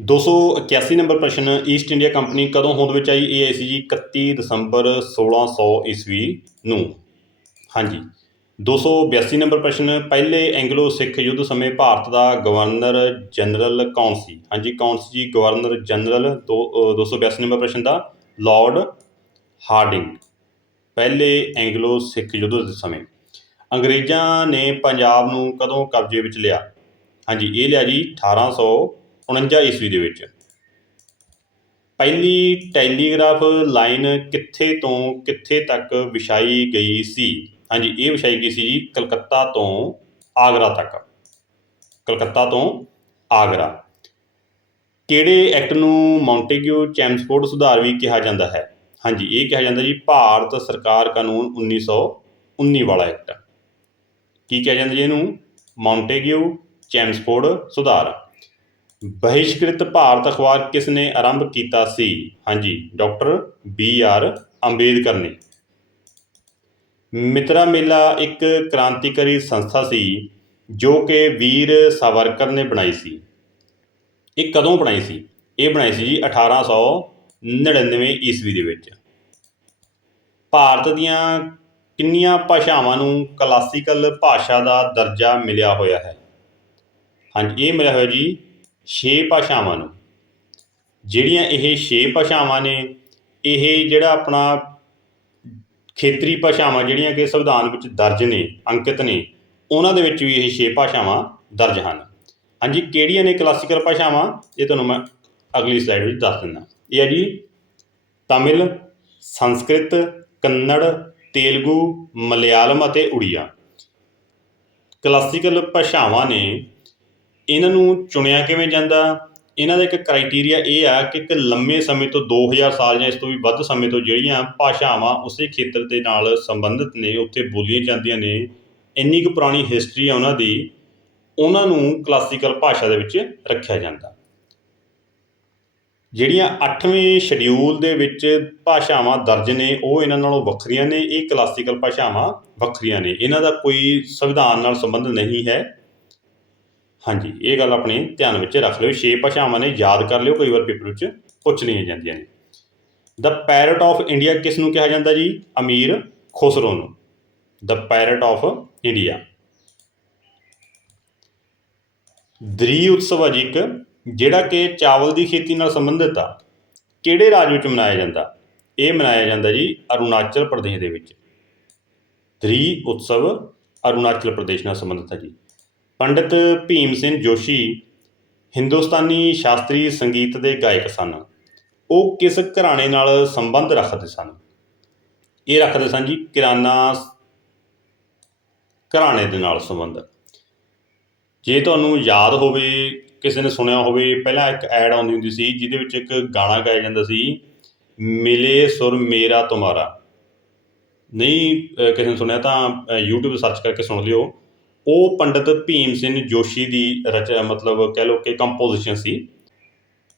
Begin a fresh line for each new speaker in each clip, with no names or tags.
281 number ਪ੍ਰਸ਼ਨ East India company ਕਦੋਂ ਹੋਂਦ ਵਿੱਚ ਆਈ ਇਹ ਆਈ ਸੀ ਜੀ 31 ਦਸੰਬਰ 1600 ਈਸਵੀ ਨੂੰ? ਹਾਂਜੀ। 282 ਨੰਬਰ ਪ੍ਰਸ਼ਨ ਪਹਿਲੇ ਐਂਗਲੋ ਸਿੱਖ ਯੁੱਧ ਸਮੇਂ ਭਾਰਤ ਦਾ ਗਵਰਨਰ ਜਨਰਲ ਕੌਣ ਸੀ? ਹਾਂਜੀ ਕੌਣ ਸੀ ਜੀ? ਗਵਰਨਰ ਜਨਰਲ ਦੋ- ਅ, 282 ਨੰਬਰ ਪ੍ਰਸ਼ਨ ਦਾ ਲਾਰਡ ਹਾਰਡਿੰਗ ਪਹਿਲੇ ਐਂਗਲੋ ਸਿੱਖ ਯੁੱਧ ਦੇ ਸਮੇਂ। ਅੰਗਰੇਜ਼ਾਂ ਨੇ ਪੰਜਾਬ ਨੂੰ ਕਦੋਂ ਕਬਜ਼ੇ ਵਿੱਚ ਲਿਆ? ਹਾਂਜੀ ਇਹ ਲਿਆ ਜੀ 1849 ਈਸਵੀ ਦੇ ਵਿੱਚ। ਪਹਿਲੀ ਟੈਲੀਗ੍ਰਾਫ ਲਾਈਨ ਕਿੱਥੇ ਤੋਂ ਕਿੱਥੇ ਤੱਕ ਵਿਛਾਈ ਗਈ ਸੀ? ਹਾਂਜੀ, ਇਹ ਵਿਛਾਈ ਗਈ ਸੀ ਜੀ ਕਲਕੱਤਾ ਤੋਂ ਆਗਰਾ ਤੱਕ। ਕਲਕੱਤਾ ਤੋਂ ਆਗਰਾ। ਕਿਹੜੇ ਐਕਟ ਨੂੰ ਮੌਂਟੇਗਿਊ ਚੈਮਸਫੋਰਡ ਸੁਧਾਰ ਵੀ ਕਿਹਾ ਜਾਂਦਾ ਹੈ? ਹਾਂਜੀ, ਇਹ ਕਿਹਾ ਜਾਂਦਾ ਜੀ ਭਾਰਤ ਸਰਕਾਰ ਕਾਨੂੰਨ 1919 ਵਾਲਾ ਐਕਟ। ਕੀ ਕਿਹਾ ਜਾਂਦਾ ਜੀ ਇਹਨੂੰ? ਮੌਂਟੇਗਿਊ ਚੈਮਸਫੋਰਡ ਸੁਧਾਰ। ਬਹਿਸ਼ਕ੍ਰਿਤ ਭਾਰਤ ਅਖਬਾਰ ਕਿਸ ਨੇ ਆਰੰਭ ਕੀਤਾ ਸੀ? ਹਾਂਜੀ, ਡਾਕਟਰ ਬੀ ਆਰ ਅੰਬੇਦਕਰ ਨੇ। ਮਿਤਰਾ ਮੇਲਾ ਇੱਕ ਕ੍ਰਾਂਤੀਕਾਰੀ ਸੰਸਥਾ ਸੀ, ਜੋ ਕਿ ਵੀਰ ਸਾਵਰਕਰ ਨੇ ਬਣਾਈ ਸੀ। ਇਹ ਕਦੋਂ ਬਣਾਈ ਸੀ? ਇਹ ਬਣਾਈ ਸੀ ਜੀ 1899 ਈਸਵੀ ਦੇ ਵਿੱਚ। ਭਾਰਤ ਦੀਆਂ ਕਿੰਨੀਆਂ ਭਾਸ਼ਾਵਾਂ ਨੂੰ ਕਲਾਸੀਕਲ ਭਾਸ਼ਾ ਦਾ ਦਰਜਾ ਮਿਲਿਆ ਹੋਇਆ ਹੈ? ਹਾਂਜੀ, ਇਹ ਮਿਲਿਆ ਹੋਇਆ ਜੀ ਛੇ ਭਾਸ਼ਾਵਾਂ ਨੂੰ। ਜਿਹੜੀਆਂ ਇਹ ਛੇ ਭਾਸ਼ਾਵਾਂ ਨੇ, ਇਹ ਜਿਹੜਾ ਆਪਣਾ ਖੇਤਰੀ ਭਾਸ਼ਾਵਾਂ ਜਿਹੜੀਆਂ ਕਿ ਸੰਵਿਧਾਨ ਵਿੱਚ ਦਰਜ ਨੇ, ਅੰਕਿਤ ਨੇ, ਉਹਨਾਂ ਦੇ ਵਿੱਚ ਵੀ ਇਹ ਛੇ ਭਾਸ਼ਾਵਾਂ ਦਰਜ ਹਨ। ਹਾਂਜੀ, ਕਿਹੜੀਆਂ ਨੇ ਕਲਾਸੀਕਲ ਭਾਸ਼ਾਵਾਂ? ਇਹ ਤੁਹਾਨੂੰ ਮੈਂ ਅਗਲੀ ਸਲਾਈਡ ਵਿੱਚ ਦੱਸ ਦਿੰਦਾ। ਇਹ ਹੈ ਜੀ ਤਮਿਲ, ਸੰਸਕ੍ਰਿਤ, ਕੰਨੜ, ਤੇਲਗੂ, ਮਲਿਆਲਮ ਅਤੇ ਉੜੀਆ। ਕਲਾਸੀਕਲ ਭਾਸ਼ਾਵਾਂ ਨੇ ਇਹਨਾਂ ਨੂੰ ਚੁਣਿਆ ਕਿਵੇਂ ਜਾਂਦਾ? ਇਹਨਾਂ ਦਾ ਇੱਕ ਕ੍ਰਾਈਟੇਰੀਆ ਇਹ ਆ ਕਿ ਇੱਕ ਲੰਮੇ ਸਮੇਂ ਤੋਂ ਦੋ ਹਜ਼ਾਰ ਸਾਲ ਜਾਂ ਇਸ ਤੋਂ ਵੀ ਵੱਧ ਸਮੇਂ ਤੋਂ ਜਿਹੜੀਆਂ ਭਾਸ਼ਾਵਾਂ ਉਸੇ ਖੇਤਰ ਦੇ ਨਾਲ ਸੰਬੰਧਿਤ ਨੇ, ਉੱਥੇ ਬੋਲੀਆਂ ਜਾਂਦੀਆਂ ਨੇ, ਇੰਨੀ ਕੁ ਪੁਰਾਣੀ ਹਿਸਟਰੀ ਆ ਉਹਨਾਂ ਦੀ, ਉਹਨਾਂ ਨੂੰ ਕਲਾਸੀਕਲ ਭਾਸ਼ਾ ਦੇ ਵਿੱਚ ਰੱਖਿਆ ਜਾਂਦਾ। ਜਿਹੜੀਆਂ 8ਵੇਂ ਸ਼ਡਿਊਲ ਦੇ ਵਿੱਚ ਭਾਸ਼ਾਵਾਂ ਦਰਜ ਨੇ, ਉਹ ਇਹਨਾਂ ਨਾਲੋਂ ਵੱਖਰੀਆਂ ਨੇ, ਇਹ ਕਲਾਸੀਕਲ ਭਾਸ਼ਾਵਾਂ ਵੱਖਰੀਆਂ ਨੇ। ਇਹਨਾਂ ਦਾ ਕੋਈ ਸੰਵਿਧਾਨ ਨਾਲ ਸੰਬੰਧ ਨਹੀਂ ਹੈ। ਹਾਂਜੀ, ਇਹ ਗੱਲ ਆਪਣੇ ਧਿਆਨ ਵਿੱਚ ਰੱਖ ਲਿਓ। ਛੇ ਭਾਸ਼ਾਵਾਂ ਨੇ ਯਾਦ ਕਰ ਲਿਓ, ਕਈ ਵਾਰ ਪੇਪਰ ਵਿੱਚ ਪੁੱਛ ਲਈਆਂ ਜਾਂਦੀਆਂ ਨੇ। ਦ ਪੈਰਟ ਆਫ ਇੰਡੀਆ ਕਿਸ ਨੂੰ ਕਿਹਾ ਜਾਂਦਾ ਜੀ? ਅਮੀਰ ਖੁਸਰੋ ਨੂੰ। ਦ ਪੈਰਟ ਆਫ ਇੰਡੀਆ ਦਰੀ ਉਤਸਵ ਹੈ ਜੀ ਇੱਕ, ਜਿਹੜਾ ਕਿ ਚਾਵਲ ਦੀ ਖੇਤੀ ਨਾਲ ਸੰਬੰਧਿਤ ਆ। ਕਿਹੜੇ ਰਾਜ ਵਿੱਚ ਮਨਾਇਆ ਜਾਂਦਾ? ਇਹ ਮਨਾਇਆ ਜਾਂਦਾ ਜੀ ਅਰੁਣਾਚਲ ਪ੍ਰਦੇਸ਼ ਦੇ ਵਿੱਚ। ਦਰੀ ਉਤਸਵ ਅਰੁਣਾਚਲ ਪ੍ਰਦੇਸ਼ ਨਾਲ ਸੰਬੰਧਿਤ ਹੈ ਜੀ। ਪੰਡਿਤ ਭੀਮ ਸਿੰਘ ਜੋਸ਼ੀ ਹਿੰਦੁਸਤਾਨੀ ਸ਼ਾਸਤਰੀ ਸੰਗੀਤ ਦੇ ਗਾਇਕ ਸਨ। ਉਹ ਕਿਸ ਘਰਾਣੇ ਨਾਲ ਸੰਬੰਧ ਰੱਖਦੇ ਸਨ? ਇਹ ਰੱਖਦੇ ਸਨ ਜੀ ਕਿਰਾਨਾ ਘਰਾਣੇ ਦੇ ਨਾਲ ਸੰਬੰਧ। ਜੇ ਤੁਹਾਨੂੰ ਯਾਦ ਹੋਵੇ ਕਿਸੇ ਨੇ ਸੁਣਿਆ ਹੋਵੇ ਪਹਿਲਾਂ ਇੱਕ ਐਡ ਆਉਂਦੀ ਹੁੰਦੀ ਸੀ ਜਿਹਦੇ ਵਿੱਚ ਇੱਕ ਗਾਣਾ ਗਾਇਆ ਜਾਂਦਾ ਸੀ ਮਿਲੇ ਸੁਰ ਮੇਰਾ ਤੁਮਾਰਾ ਨਹੀਂ ਕਿਸੇ ਨੇ ਸੁਣਿਆ ਤਾਂ ਅ, YouTube ਸਰਚ ਕਰਕੇ ਸੁਣ ਲਿਓ। ਉਹ ਪੰਡਿਤ ਭੀਮ ਸਿੰਘ ਜੋਸ਼ੀ ਦੀ ਰਚ, ਮਤਲਬ ਕਹਿ ਲਓ ਕਿ ਕੰਪੋਜੀਸ਼ਨ ਸੀ।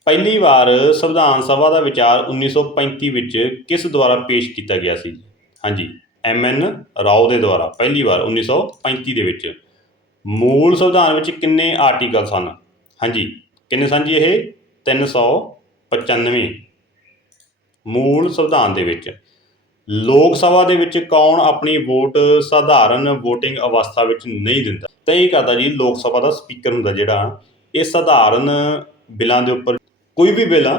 ਪਹਿਲੀ ਵਾਰ ਸੰਵਿਧਾਨ ਸਭਾ ਦਾ ਵਿਚਾਰ 1935 ਵਿੱਚ ਕਿਸ ਦੁਆਰਾ ਪੇਸ਼ ਕੀਤਾ ਗਿਆ ਸੀ? ਹਾਂਜੀ, ਐਮ ਐਨ ਰਾਓ ਦੇ ਦੁਆਰਾ, ਪਹਿਲੀ ਵਾਰ 1935 ਦੇ ਵਿੱਚ। ਮੂਲ ਸੰਵਿਧਾਨ ਵਿੱਚ ਕਿੰਨੇ ਆਰਟੀਕਲ ਸਨ? ਹਾਂਜੀ, ਕਿੰਨੇ ਸਨ ਜੀ ਇਹ? 395 ਮੂਲ ਸੰਵਿਧਾਨ ਦੇ ਵਿੱਚ। ਲੋਕ ਸਭਾ ਦੇ ਵਿੱਚ ਕੌਣ ਆਪਣੀ ਵੋਟ ਸਾਧਾਰਨ VOTING ਅਵਸਥਾ ਵਿੱਚ ਨਹੀਂ ਦਿੰਦਾ? ਤਾਂ ਇਹ ਕਰਦਾ ਜੀ, ਲੋਕ ਸਭਾ ਦਾ ਸਪੀਕਰ ਹੁੰਦਾ ਜਿਹੜਾ, ਇਹ ਸਾਧਾਰਨ ਬਿੱਲਾਂ ਦੇ ਉੱਪਰ, ਕੋਈ ਵੀ ਬਿੱਲ ਆ,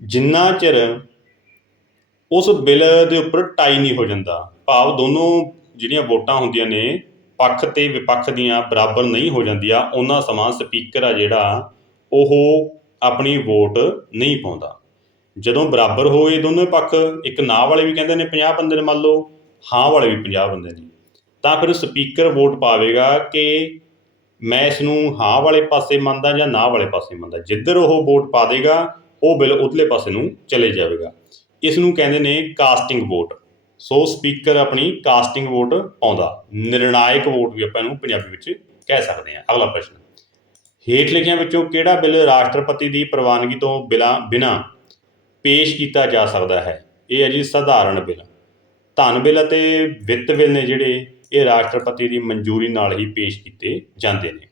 ਜਿੰਨਾ ਚਿਰ ਉਸ ਬਿੱਲ ਦੇ ਉੱਪਰ ਟਾਈ ਨਹੀਂ ਹੋ ਜਾਂਦਾ, ਭਾਵ ਦੋਨੋਂ ਜਿਹੜੀਆਂ ਵੋਟਾਂ ਹੁੰਦੀਆਂ ਨੇ, ਪੱਖ ਤੇ ਵਿਪੱਖ ਦੀਆਂ ਬਰਾਬਰ ਨਹੀਂ ਹੋ ਜਾਂਦੀਆਂ, ਉਹਨਾਂ ਸਮਾਂ ਸਪੀਕਰ ਆ ਜਿਹੜਾ, ਉਹ ਆਪਣੀ ਵੋਟ ਨਹੀਂ ਪਾਉਂਦਾ। ਜਦੋਂ ਬਰਾਬਰ ਹੋਏ ਦੋਨੋਂ ਪੱਖ, ਇੱਕ ਨਾ ਵਾਲੇ ਵੀ ਕਹਿੰਦੇ ਨੇ 50 ਬੰਦੇ ਨੇ ਮੰਨ ਲਓ, ਹਾਂ ਵਾਲੇ ਵੀ 50 ਬੰਦੇ ਨੇ। ਤਾਂ ਫਿਰ ਸਪੀਕਰ ਵੋਟ ਪਾਵੇਗਾ ਕਿ ਮੈਂ ਇਸ ਨੂੰ ਹਾਂ ਵਾਲੇ ਪਾਸੇ ਮੰਨਦਾ ਜਾਂ ਨਾ ਵਾਲੇ ਪਾਸੇ ਮੰਨਦਾ। ਜਿੱਧਰ ਉਹ ਵੋਟ ਪਾ ਦੇਗਾ, ਉਹ ਬਿੱਲ ਉਧਰਲੇ ਪਾਸੇ ਨੂੰ ਚਲੇ ਜਾਵੇਗਾ। ਇਸ ਨੂੰ ਕਹਿੰਦੇ ਨੇ ਕਾਸਟਿੰਗ ਵੋਟ। ਸੋ ਸਪੀਕਰ ਆਪਣੀ ਕਾਸਟਿੰਗ ਵੋਟ ਪਾਉਂਦਾ। ਨਿਰਣਾਇਕ ਵੋਟ ਵੀ ਆਪਾਂ ਇਹਨੂੰ ਪੰਜਾਬੀ ਵਿੱਚ ਕਹਿ ਸਕਦੇ ਹਾਂ। ਅਗਲਾ ਪ੍ਰਸ਼ਨ। ਹੇਠ ਲਿਖਿਆਂ ਵਿੱਚੋਂ ਕਿਹੜਾ ਬਿੱਲ ਰਾਸ਼ਟਰਪਤੀ ਦੀ ਪ੍ਰਵਾਨਗੀ ਤੋਂ ਬਿਲਾ, ਬਿਨਾ ਪੇਸ਼ ਕੀਤਾ ਜਾ ਸਕਦਾ ਹੈ। ਇਹ ਹੈ ਜੀ ਸਧਾਰਨ ਬਿੱਲ। ਧਨ ਬਿੱਲ ਅਤੇ ਵਿੱਤ ਬਿੱਲ ਨੇ ਜਿਹੜੇ ਇਹ ਰਾਸ਼ਟਰਪਤੀ ਦੀ ਮਨਜ਼ੂਰੀ ਨਾਲ ਹੀ ਪੇਸ਼ ਕੀਤੇ ਜਾਂਦੇ ਨੇ।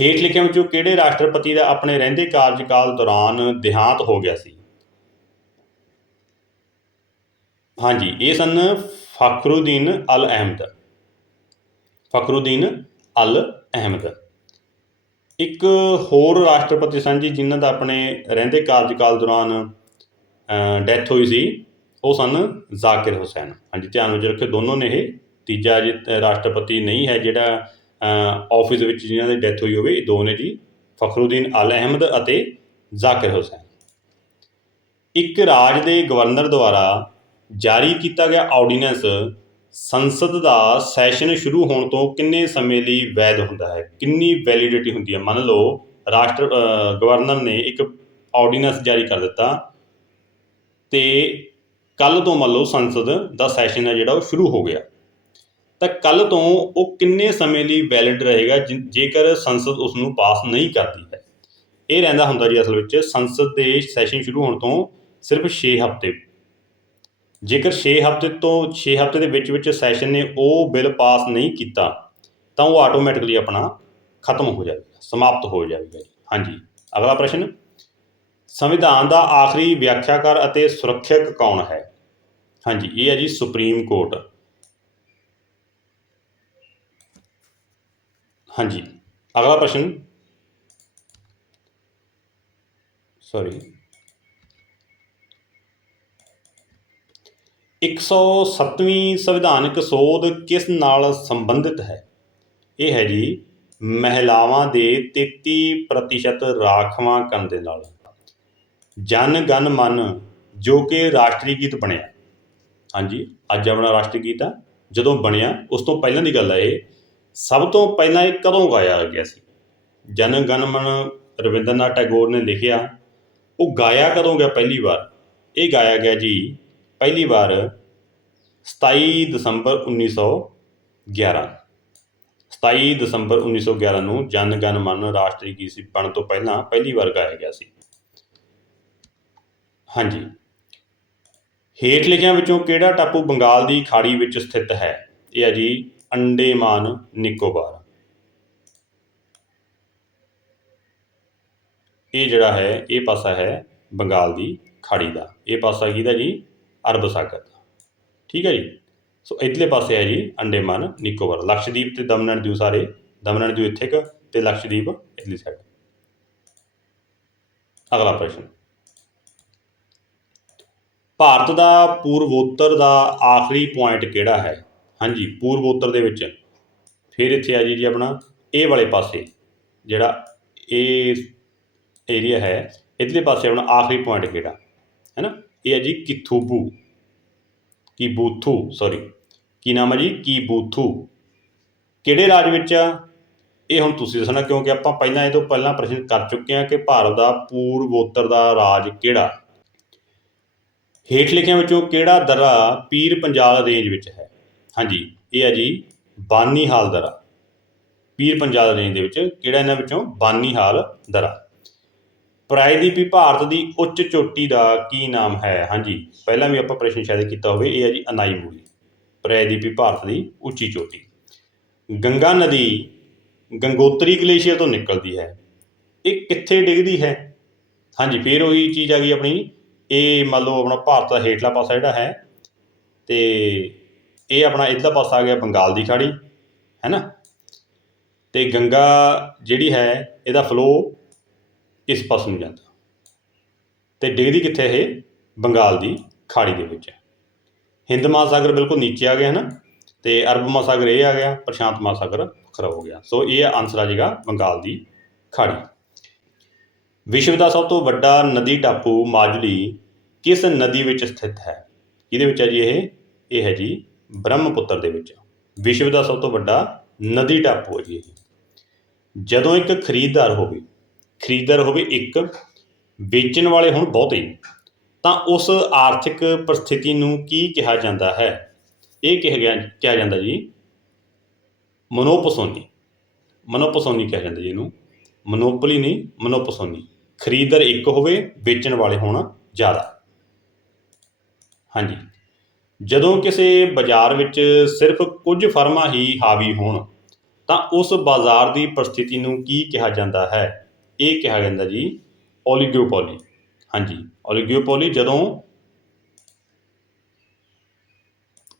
ਹੇਠ ਲਿਖਿਆਂ ਵਿੱਚੋਂ ਕਿਹੜੇ ਰਾਸ਼ਟਰਪਤੀ ਦਾ ਆਪਣੇ ਰਹਿੰਦੇ ਕਾਰਜਕਾਲ ਦੌਰਾਨ ਦੇਹਾਂਤ ਹੋ ਗਿਆ ਸੀ? ਹਾਂਜੀ, ਇਹ ਸਨ ਫਖਰੁਦੀਨ ਅਲ ਅਹਿਮਦ ਫਖਰੁਦੀਨ ਅਲ ਅਹਿਮਦ ਇੱਕ ਹੋਰ ਰਾਸ਼ਟਰਪਤੀ ਸਨ ਜੀ, ਜਿਨ੍ਹਾਂ ਦਾ ਆਪਣੇ ਰਹਿੰਦੇ ਕਾਰਜਕਾਲ ਦੌਰਾਨ ਡੈਥ ਹੋਈ ਸੀ, ਉਹ ਸਨ ਜ਼ਾਕਿਰ ਹੁਸੈਨ। ਹਾਂਜੀ, ਧਿਆਨ ਵਿੱਚ ਰੱਖਿਓ, ਦੋਨੋਂ ਨੇ ਇਹ ਤੀਜਾ ਜੀ ਰਾਸ਼ਟਰਪਤੀ ਨਹੀਂ ਹੈ ਜਿਹੜਾ ਆਫਿਸ ਵਿੱਚ ਜਿਨ੍ਹਾਂ ਦੀ ਡੈਥ ਹੋਈ ਹੋਵੇ, ਇਹ ਦੋ ਨੇ ਜੀ, ਫਖਰੁਦੀਨ ਅਲ ਅਹਿਮਦ ਅਤੇ ਜ਼ਾਕਿਰ ਹੁਸੈਨ। ਇੱਕ ਰਾਜ ਦੇ ਗਵਰਨਰ ਦੁਆਰਾ ਜਾਰੀ ਕੀਤਾ ਗਿਆ ਆਰਡੀਨੈਂਸ ਸੰਸਦ ਦਾ ਸੈਸ਼ਨ ਸ਼ੁਰੂ ਹੋਣ ਤੋਂ ਕਿੰਨੇ ਸਮੇਂ ਲਈ ਵੈਧ ਹੁੰਦਾ ਹੈ? ਕਿੰਨੀ ਵੈਲਿਡਿਟੀ ਹੁੰਦੀ ਹੈ? ਮੰਨ ਲਓ, ਰਾਸ਼ਟਰ ਗਵਰਨਰ ਨੇ ਇੱਕ ਆਰਡੀਨੈਂਸ ਜਾਰੀ ਕਰ ਦਿੱਤਾ ਤੇ ਕੱਲ ਤੋਂ ਮੰਨ ਲਓ ਸੰਸਦ ਦਾ ਸੈਸ਼ਨ ਹੈ ਜਿਹੜਾ, ਉਹ ਸ਼ੁਰੂ ਹੋ ਗਿਆ। ਤਾਂ ਕੱਲ ਤੋਂ ਉਹ ਕਿੰਨੇ ਸਮੇਂ ਲਈ ਵੈਲਿਡ ਰਹੇਗਾ ਜੇਕਰ ਸੰਸਦ ਉਸ ਨੂੰ ਪਾਸ ਨਹੀਂ ਕਰਦੀ ਹੈ? ਇਹ ਰਹਿੰਦਾ ਹੁੰਦਾ ਜੀ ਅਸਲ ਵਿੱਚ ਸੰਸਦ ਦੇ ਸੈਸ਼ਨ ਸ਼ੁਰੂ ਹੋਣ ਤੋਂ ਸਿਰਫ 6 ਹਫ਼ਤੇ ਜੇਕਰ 6 ਹਫ਼ਤੇ ਤੋਂ 6 ਹਫ਼ਤੇ ਦੇ ਵਿੱਚ ਵਿੱਚ ਸੈਸ਼ਨ ਨੇ ਉਹ ਬਿੱਲ ਪਾਸ ਨਹੀਂ ਕੀਤਾ, ਤਾਂ ਉਹ ਆਟੋਮੈਟਿਕਲੀ ਆਪਣਾ ਖਤਮ ਹੋ ਜਾਵੇਗਾ, ਸਮਾਪਤ ਹੋ ਜਾਵੇਗਾ ਜੀ। ਹਾਂਜੀ, ਅਗਲਾ ਪ੍ਰਸ਼ਨ। ਸੰਵਿਧਾਨ ਦਾ ਆਖਰੀ ਵਿਆਖਿਆਕਾਰ ਅਤੇ ਸੁਰੱਖਿਅਕ ਕੌਣ ਹੈ? ਹਾਂਜੀ, ਇਹ ਹੈ ਜੀ ਸੁਪਰੀਮ ਕੋਰਟ। ਹਾਂਜੀ, ਅਗਲਾ ਪ੍ਰਸ਼ਨ। ਸੌਰੀ 107ਵੀਂ ਸੰਵਿਧਾਨਕ ਸੋਧ ਕਿਸ ਨਾਲ ਸੰਬੰਧਿਤ ਹੈ? ਇਹ ਹੈ ਜੀ, ਮਹਿਲਾਵਾਂ ਦੇ 33% ਰਾਖਵਾਂ ਕਰਨ ਦੇ ਨਾਲ। ਜਨ, ਗਨ, ਮਨ, ਜੋ ਕਿ ਰਾਸ਼ਟਰੀ ਗੀਤ ਬਣਿਆ। ਹਾਂਜੀ, ਅੱਜ ਆਪਣਾ ਰਾਸ਼ਟਰੀ ਗੀਤ ਆ। ਜਦੋਂ ਬਣਿਆ, ਉਸ ਤੋਂ ਪਹਿਲਾਂ ਦੀ ਗੱਲ ਹੈ ਇਹ। ਸਭ ਤੋਂ ਪਹਿਲਾਂ ਇਹ ਕਦੋਂ ਗਾਇਆ ਗਿਆ ਸੀ? ਜਨ, ਗਨ, ਮਨ, ਰਵਿੰਦਰਨਾਥ ਟੈਗੋਰ ਨੇ ਲਿਖਿਆ। ਉਹ ਗਾਇਆ ਕਦੋਂ ਗਿਆ ਪਹਿਲੀ ਵਾਰ? ਇਹ ਗਾਇਆ ਗਿਆ ਜੀ ਪਹਿਲੀ ਵਾਰ 27 ਦਸੰਬਰ 1911 27 ਦਸੰਬਰ 1911 ਨੂੰ ਜਨ ਗਨ ਮਨ ਰਾਸ਼ਟਰੀ ਗੀਤ ਸੀ ਬਣ ਤੋਂ ਪਹਿਲਾਂ ਪਹਿਲੀ ਵਾਰ ਗਾਇਆ ਗਿਆ ਸੀ। ਹਾਂਜੀ। ਹੇਠ ਲਿਖਿਆਂ ਵਿੱਚੋਂ ਕਿਹੜਾ ਟਾਪੂ ਬੰਗਾਲ ਦੀ ਖਾੜੀ ਵਿੱਚ ਸਥਿਤ ਹੈ? ਇਹ ਹੈ ਜੀ ਅੰਡੇਮਾਨ ਨਿਕੋਬਾਰ। ਇਹ ਜਿਹੜਾ ਹੈ, ਇਹ ਪਾਸਾ ਹੈ ਬੰਗਾਲ ਦੀ ਖਾੜੀ ਦਾ। ਇਹ ਪਾਸਾ ਕਿਹਦਾ ਜੀ? ਅਰਬ ਸਾਗਰ ਦਾ। ਠੀਕ ਹੈ ਜੀ? ਸੋ ਇਧਰਲੇ ਪਾਸੇ ਹੈ ਜੀ ਅੰਡੇਮਾਨ, ਨਿਕੋਬਾਰ। ਲਕਸ਼ਦੀਪ ਤੇ ਦਮਨ ਐਂਡ ਸਾਰੇ। ਦਮਨ ਐਂਡ ਦਿਊ ਇੱਥੇ ਕ ਤੇ ਲਕਸ਼ਦੀਪ ਇਧਰਲੀ ਸਾਈਡ ਅਗਲਾ ਪ੍ਰਸ਼ਨ। ਭਾਰਤ ਦਾ ਪੂਰਵੋਤਰ ਦਾ ਆਖਰੀ ਪੁਆਇੰਟ ਕਿਹੜਾ ਹੈ? ਹਾਂਜੀ, ਪੂਰਵੋਤਰ ਦੇ ਵਿੱਚ। ਫਿਰ ਇੱਥੇ ਆ ਜੀ ਜੀ ਆਪਣਾ ਇਹ ਵਾਲੇ ਪਾਸੇ, ਜਿਹੜਾ ਇਹ ਏਰੀਆ ਹੈ, ਇਧਰਲੇ ਪਾਸੇ ਆਪਣਾ ਆਖਰੀ ਪੁਆਇੰਟ ਕਿਹੜਾ? ਹੈ ਨਾ? ਇਹ ਹੈ ਜੀ ਕਿਥੂਬੂ। ਕੀਬੂਥੂ ਸੌਰੀ ਕੀ ਨਾਮ ਹੈ ਜੀ? ਕੀਬੂਥੂ। ਕਿਹੜੇ ਰਾਜ ਵਿੱਚ ਆ? ਇਹ ਹੁਣ ਤੁਸੀਂ ਦੱਸਣਾ, ਕਿਉਂਕਿ ਆਪਾਂ ਪਹਿਲਾਂ ਇਹ ਤੋਂ ਪਹਿਲਾਂ ਪ੍ਰਸ਼ਨ ਕਰ ਚੁੱਕੇ ਹਾਂ ਕਿ ਭਾਰਤ ਦਾ ਪੂਰਵੋਤਰ ਦਾ ਰਾਜ ਕਿਹੜਾ? ਹੇਠ ਲਿਖਿਆਂ ਵਿੱਚੋਂ ਕਿਹੜਾ ਦਰਾ ਪੀਰ ਪੰਜਾਲ ਰੇਂਜ ਵਿੱਚ ਹੈ? ਹਾਂਜੀ, ਇਹ ਹੈ ਜੀ ਬਾਨੀਹਾਲ ਦਰਾ। ਪੀਰ ਪੰਜਾਲ ਰੇਂਜ ਦੇ ਵਿੱਚ ਕਿਹੜਾ ਇਹਨਾਂ ਵਿੱਚੋਂ? ਬਾਨੀਹਾਲ ਦਰਾ। ਪ੍ਰਾਇਦੀਪੀ ਭਾਰਤ ਦੀ ਉੱਚ ਚੋਟੀ ਦਾ ਕੀ ਨਾਮ ਹੈ? ਹਾਂਜੀ, ਪਹਿਲਾਂ ਵੀ ਆਪਾਂ ਪ੍ਰਸ਼ਨ ਸ਼ਾਇਦ ਕੀਤਾ ਹੋਵੇ, ਇਹ ਹੈ ਜੀ ਅਨਾਈ ਮੂਲੀ। ਪ੍ਰਾਇਦੀਪੀ ਭਾਰਤ ਦੀ ਉੱਚੀ ਚੋਟੀ। ਗੰਗਾ ਨਦੀ ਗੰਗੋਤਰੀ ਗਲੇਸ਼ੀਅਰ ਤੋਂ ਨਿਕਲਦੀ ਹੈ। ਇਹ ਕਿੱਥੇ ਡਿੱਗਦੀ ਹੈ? ਹਾਂਜੀ, ਫੇਰ ਉਹੀ ਚੀਜ਼ ਆ ਗਈ ਆਪਣੀ। ਇਹ ਮੰਨ ਲਓ ਆਪਣਾ ਭਾਰਤ ਦਾ ਹੇਠਲਾ ਪਾਸਾ ਜਿਹੜਾ ਹੈ, ਤੇ ਇਹ ਆਪਣਾ ਇਧਰਲਾ ਪਾਸਾ ਆ ਗਿਆ ਬੰਗਾਲ ਦੀ ਖਾੜੀ, ਹੈ ਨਾ? ਤੇ ਗੰਗਾ ਜਿਹੜੀ ਹੈ, ਇਹਦਾ ਫਲੋ ਇਸ ਪਾਸੇ ਨੂੰ ਜਾਂਦਾ। ਤੇ ਡਿੱਗਦੀ ਕਿੱਥੇ ਇਹ? ਬੰਗਾਲ ਦੀ ਖਾੜੀ ਦੇ ਵਿੱਚ। ਹਿੰਦ ਮਹਾਸਾਗਰ ਬਿਲਕੁਲ ਨੀਚੇ ਆ ਗਿਆ ਹੈ ਨਾ, ਤੇ ਅਰਬ ਮਹਾਸਾਗਰ ਇਹ ਆ ਗਿਆ, ਪ੍ਰਸ਼ਾਂਤ ਮਹਾਸਾਗਰ ਵੱਖਰਾ ਹੋ ਗਿਆ। ਸੋ ਇਹ ਆਨਸਰ ਆ ਜਾਏਗਾ ਬੰਗਾਲ ਦੀ ਖਾੜੀ। ਵਿਸ਼ਵ ਦਾ ਸਭ ਤੋਂ ਵੱਡਾ ਨਦੀ ਟਾਪੂ ਮਾਜਲੀ ਕਿਸ ਨਦੀ ਵਿੱਚ ਸਥਿਤ ਹੈ? ਕਿਹਦੇ ਵਿੱਚ ਹੈ ਜੀ ਇਹ? ਇਹ ਹੈ ਜੀ ਬ੍ਰਹਮਪੁੱਤਰ ਦੇ ਵਿੱਚ। ਵਿਸ਼ਵ ਦਾ ਸਭ ਤੋਂ ਵੱਡਾ ਨਦੀ ਟਾਪੂ ਹੈ ਜੀ ਇਹ। ਜਦੋਂ ਇੱਕ ਖਰੀਦਦਾਰ ਹੋਵੇ ਖਰੀਦਦਾਰ ਹੋਵੇ ਇੱਕ, ਵੇਚਣ ਵਾਲੇ ਹੋਣ ਬਹੁਤੇ, ਤਾਂ ਉਸ ਆਰਥਿਕ ਪਰਿਸਥਿਤੀ ਨੂੰ ਕੀ ਕਿਹਾ ਜਾਂਦਾ ਹੈ? ਇਹ ਕਿਹਾ ਗਿਆ, ਕਿਹਾ ਜਾਂਦਾ ਜੀ, ਮਨੋਪਸੋਨੀ। ਮਨੋਪਸੋਨੀ ਕਿਹਾ ਜਾਂਦਾ ਜੀ ਇਹਨੂੰ। ਮਨੋਪਲੀ ਨਹੀਂ, ਮਨੋਪਸੋਨੀ। ਖਰੀਦਦਾਰ ਇੱਕ ਹੋਵੇ, ਵੇਚਣ ਵਾਲੇ ਹੋਣ ਜ਼ਿਆਦਾ। ਹਾਂਜੀ। ਜਦੋਂ ਕਿਸੇ ਬਾਜ਼ਾਰ ਵਿੱਚ ਸਿਰਫ ਕੁਝ ਫਰਮਾਂ ਹੀ ਹਾਵੀ ਹੋਣ, ਤਾਂ ਉਸ ਬਾਜ਼ਾਰ ਦੀ ਪਰਿਸਥਿਤੀ ਨੂੰ ਕੀ ਕਿਹਾ ਜਾਂਦਾ ਹੈ? ਇਹ ਕਿਹਾ ਜਾਂਦਾ ਜੀ ਓਲੀਗੋਪੋਲੀ ਹਾਂਜੀ ਓਲੀਗੋਪੋਲੀ ਜਦੋਂ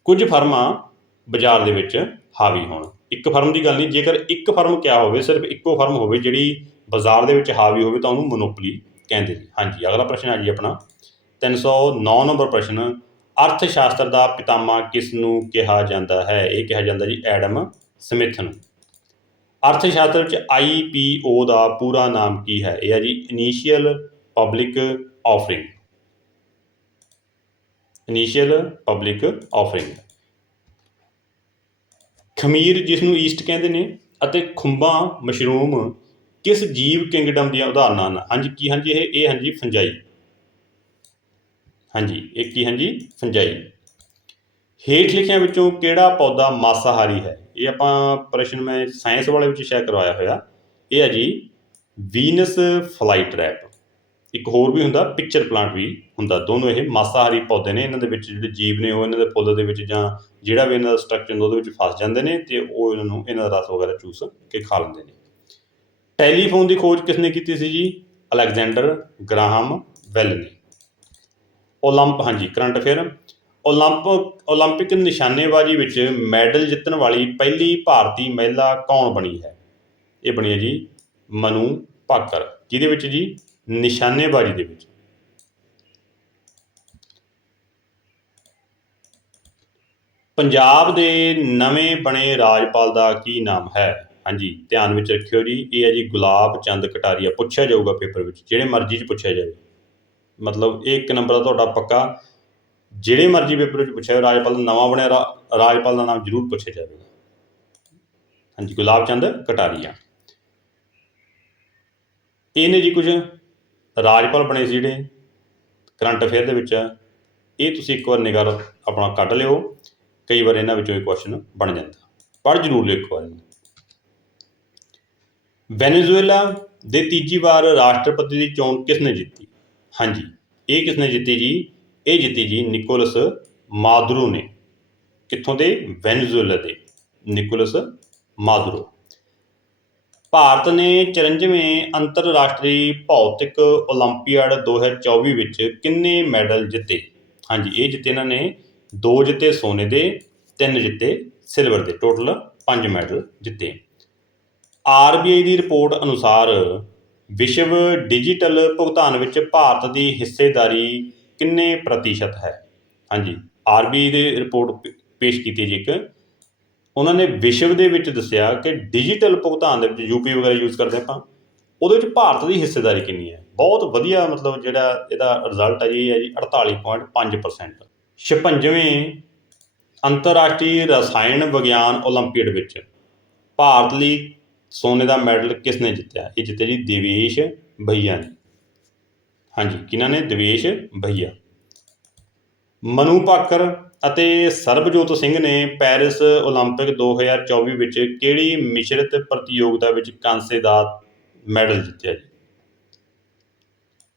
ਕੁਝ ਫਰਮਾਂ ਬਾਜ਼ਾਰ ਦੇ ਵਿੱਚ ਹਾਵੀ ਹੋਣ। ਇੱਕ ਫਰਮ ਦੀ ਗੱਲ ਨਹੀਂ, ਜੇਕਰ ਇੱਕ ਫਰਮ ਕਿਆ ਹੋਵੇ, ਸਿਰਫ ਇੱਕੋ ਫਰਮ ਹੋਵੇ ਜਿਹੜੀ ਬਾਜ਼ਾਰ ਦੇ ਵਿੱਚ ਹਾਵੀ ਹੋਵੇ, ਤਾਂ ਉਹਨੂੰ ਮੋਨੋਪੋਲੀ ਕਹਿੰਦੇ ਜੀ ਹਾਂਜੀ, ਅਗਲਾ ਪ੍ਰਸ਼ਨ ਹੈ ਜੀ ਆਪਣਾ। 309 ਨੰਬਰ ਪ੍ਰਸ਼ਨ ਅਰਥ ਸ਼ਾਸਤਰ ਦਾ ਪਿਤਾਮਾ ਕਿਸ ਨੂੰ ਕਿਹਾ ਜਾਂਦਾ ਹੈ? ਇਹ ਕਿਹਾ ਜਾਂਦਾ ਜੀ ਐਡਮ ਸਮਿਥ ਨੂੰ। ਅਰਥ ਸ਼ਾਸਤਰ ਵਿੱਚ ਆਈਪੀਓ ਦਾ ਪੂਰਾ ਨਾਮ ਕੀ ਹੈ? ਇਹ ਹੈ ਜੀ initial public offering initial public offering ਖਮੀਰ ਜਿਸ ਨੂੰ ਈਸਟ ਕਹਿੰਦੇ ਨੇ ਅਤੇ ਖੁੰਬਾਂ, ਮਸ਼ਰੂਮ, ਕਿਸ ਜੀਵ ਕਿੰਗਡਮ ਦੀਆਂ ਉਦਾਹਰਨਾਂ ਹਨ? ਹਾਂਜੀ, ਕੀ ਹਾਂਜੀ ਇਹ? ਇਹ ਹਾਂਜੀ ਫੰਜਾਈ। ਹਾਂਜੀ, ਇਹ ਕੀ ਹਾਂਜੀ? ਫੰਜਾਈ। ਹੇਠ ਲਿਖਿਆਂ ਵਿੱਚੋਂ ਕਿਹੜਾ ਪੌਦਾ ਮਾਸਾਹਾਰੀ ਹੈ? ਇਹ ਆਪਾਂ ਪ੍ਰਸ਼ਨ ਮੈਂ ਸਾਇੰਸ ਵਾਲੇ ਵਿੱਚ ਸ਼ਾਇਦ ਕਰਵਾਇਆ ਹੋਇਆ। ਇਹ ਹੈ ਜੀ ਵੀਨਸ ਫਲਾਈ ਟ੍ਰੈਪ ਇੱਕ ਹੋਰ ਵੀ ਹੁੰਦਾ ਪਿਕਚਰ ਪਲਾਂਟ ਵੀ ਹੁੰਦਾ। ਦੋਨੋਂ ਇਹ ਮਾਸਾਹਾਰੀ ਪੌਦੇ ਨੇ, ਇਹਨਾਂ ਦੇ ਵਿੱਚ ਜਿਹੜੇ ਜੀਵ ਨੇ, ਉਹ ਇਹਨਾਂ ਦੇ ਫੁੱਲ ਦੇ ਵਿੱਚ ਜਾਂ ਜਿਹੜਾ ਵੀ ਇਹਨਾਂ ਦਾ ਸਟਰਕਚਰ ਉਹਦੇ ਵਿੱਚ ਫਸ ਜਾਂਦੇ ਨੇ ਤੇ ਉਹ ਇਹਨਾਂ ਨੂੰ, ਇਹਨਾਂ ਦਾ ਰਸ ਵਗੈਰਾ ਚੂਸ ਕੇ ਖਾ ਲੈਂਦੇ ਨੇ। ਟੈਲੀਫੋਨ ਦੀ ਖੋਜ ਕਿਸਨੇ ਕੀਤੀ ਸੀ ਜੀ? ਅਲੈਗਜ਼ੈਂਡਰ ਗ੍ਰਾਹਮ ਵੈਲ ਨੇ ਓਲੰਪ ਹਾਂਜੀ, ਕਰੰਟ ਅਫੇਅਰ। ਓਲੰਪ ਓਲੰਪਿਕ ਨਿਸ਼ਾਨੇਬਾਜ਼ੀ ਵਿੱਚ ਮੈਡਲ ਜਿੱਤਣ ਵਾਲੀ ਪਹਿਲੀ ਭਾਰਤੀ ਮਹਿਲਾ ਕੌਣ ਬਣੀ ਹੈ? ਇਹ ਬਣੀ ਹੈ ਜੀ ਮਨੂ ਭਾਕਰ। ਜਿਹਦੇ ਵਿੱਚ ਜੀ? ਨਿਸ਼ਾਨੇਬਾਜ਼ੀ ਦੇ ਵਿੱਚ। ਪੰਜਾਬ ਦੇ ਨਵੇਂ ਬਣੇ ਰਾਜਪਾਲ ਦਾ ਕੀ ਨਾਮ ਹੈ? ਹਾਂਜੀ, ਧਿਆਨ ਵਿੱਚ ਰੱਖਿਓ ਜੀ, ਇਹ ਹੈ ਜੀ ਗੁਲਾਬ ਚੰਦ ਕਟਾਰੀਆ। ਪੁੱਛਿਆ ਜਾਊਗਾ ਪੇਪਰ ਵਿੱਚ, ਜਿਹੜੇ ਮਰਜ਼ੀ 'ਚ ਪੁੱਛਿਆ ਜਾਵੇ। ਮਤਲਬ ਇਹ ਇੱਕ ਨੰਬਰ ਦਾ ਤੁਹਾਡਾ ਪੱਕਾ ਜਿਹੜੇ ਮਰਜ਼ੀ ਪੇਪਰ ਵਿੱਚ ਪੁੱਛਿਆ ਜਾਵੇ, ਰਾਜਪਾਲ ਦਾ ਨਵਾਂ ਬਣਿਆ ਰਾਜਪਾਲ ਦਾ ਨਾਮ ਜ਼ਰੂਰ ਪੁੱਛਿਆ ਜਾਵੇਗਾ। ਹਾਂਜੀ ਗੁਲਾਬ ਚੰਦ ਕਟਾਰੀਆ। ਇਹ ਨੇ ਜੀ ਕੁਝ ਰਾਜਪਾਲ ਬਣੇ ਸੀ ਜਿਹੜੇ ਕਰੰਟ ਅਫੇਅਰ ਦੇ ਵਿੱਚ। ਇਹ ਤੁਸੀਂ ਇੱਕ ਵਾਰ ਨਿਗਾਹ ਆਪਣਾ ਕੱਢ ਲਿਓ ਕਈ ਵਾਰ ਇਹਨਾਂ ਵਿੱਚੋਂ ਇਹ ਕੁਐਸਚਨ ਬਣ ਜਾਂਦਾ। ਪੜ੍ਹ ਜ਼ਰੂਰ ਲਿਓ ਇੱਕ ਵਾਰ। ਇਹਨੂੰ। ਵੈਨੇਜ਼ੁਏਲਾ ਦੇ ਤੀਜੀ ਵਾਰ ਰਾਸ਼ਟਰਪਤੀ ਦੀ ਚੋਣ ਕਿਸਨੇ ਜਿੱਤੀ? ਹਾਂਜੀ ਇਹ ਕਿਸਨੇ ਜਿੱਤੀ ਜੀ? ਇਹ ਜਿੱਤੀ ਜੀ ਨਿਕੋਲਸ ਮਾਦੁਰੋ ਨੇ। ਕਿੱਥੋਂ ਦੇ? ਵੈਨੇਜ਼ੁਏਲਾ ਦੇ। Nicholas Maduro. ਭਾਰਤ ਨੇ 94ਵੇਂ ਅੰਤਰਰਾਸ਼ਟਰੀ ਭੌਤਿਕ ਓਲੰਪੀਆਡ 2024 ਵਿੱਚ ਕਿੰਨੇ ਮੈਡਲ ਜਿੱਤੇ? ਹਾਂਜੀ, ਇਹ ਜਿੱਤੇ ਇਹਨਾਂ ਨੇ। ਦੋ ਜਿੱਤੇ ਸੋਨੇ ਦੇ, ਤਿੰਨ ਜਿੱਤੇ ਸਿਲਵਰ ਦੇ। ਟੋਟਲ ਪੰਜ ਮੈਡਲ ਜਿੱਤੇ। ਆਰਬੀਆਈ ਦੀ ਰਿਪੋਰਟ ਅਨੁਸਾਰ ਵਿਸ਼ਵ ਡਿਜੀਟਲ ਭੁਗਤਾਨ ਵਿੱਚ ਭਾਰਤ ਦੀ ਹਿੱਸੇਦਾਰੀ ਕਿੰਨੇ ਪ੍ਰਤੀਸ਼ਤ ਹੈ? ਹਾਂਜੀ ਆਰਬੀਆਈ ਦੇ ਰਿਪੋਰਟ ਪ- ਪੇਸ਼ ਕੀਤੀ ਜੀ ਇੱਕ। ਉਹਨਾਂ ਨੇ ਵਿਸ਼ਵ ਦੇ ਵਿੱਚ ਦੱਸਿਆ ਕਿ ਡਿਜੀਟਲ ਭੁਗਤਾਨ ਦੇ ਵਿੱਚ ਯੂਪੀ ਵਗੈਰਾ ਯੂਜ਼ ਕਰਦੇ ਆਪਾਂ। ਉਹਦੇ ਵਿੱਚ ਭਾਰਤ ਦੀ ਹਿੱਸੇਦਾਰੀ ਕਿੰਨੀ ਹੈ? ਬਹੁਤ ਵਧੀਆ ਮਤਲਬ ਜਿਹੜਾ ਇਹਦਾ ਰਿਜ਼ਲਟ ਹੈ ਜੀ, ਇਹ ਹੈ ਜੀ 48.5% 56ਵੇਂ ਅੰਤਰਰਾਸ਼ਟਰੀ ਰਸਾਇਣ ਵਿਗਿਆਨ ਓਲੰਪੀਅਡ ਵਿੱਚ ਭਾਰਤ ਲਈ ਸੋਨੇ ਦਾ ਮੈਡਲ ਕਿਸ ਨੇ ਜਿੱਤਿਆ? ਇਹ ਜਿੱਤਿਆ ਜੀ ਦੇਵੇਸ਼ ਭਈਆ ਨੇ। ਹਾਂਜੀ, ਕਿਹਨਾਂ ਨੇ? ਦੇਵੇਸ਼ ਭਈਆ। ਮਨੂ ਭਾਕਰ ਅਤੇ ਸਰਬਜੋਤ ਸਿੰਘ ਨੇ ਪੈਰਿਸ ਓਲੰਪਿਕ 2024 ਵਿੱਚ ਕਿਹੜੀ ਮਿਸ਼ਰਤ ਪ੍ਰਤੀਯੋਗਤਾ ਵਿੱਚ ਕਾਂਸੇ ਦਾ ਮੈਡਲ ਜਿੱਤਿਆ ਜੀ?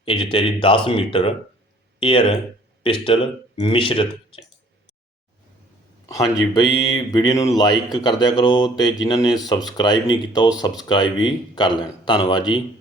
ਇਹ ਜਿੱਤਿਆ ਜੀ 10 ਮੀਟਰ 에ਅਰ ਪਿਸਟਲ ਮਿਸ਼ਰਤ ਵਿੱਚ। ਹਾਂਜੀ ਬਈ, ਵੀਡੀਓ ਨੂੰ ਲਾਈਕ ਕਰ ਦਿਆ ਕਰੋ ਤੇ ਜਿਨ੍ਹਾਂ ਨੇ ਸਬਸਕ੍ਰਾਈਬ ਨਹੀਂ ਕੀਤਾ ਉਹ ਸਬਸਕ੍ਰਾਈਬ ਵੀ ਕਰ ਲੈਣ। ਧੰਨਵਾਦ ਜੀ।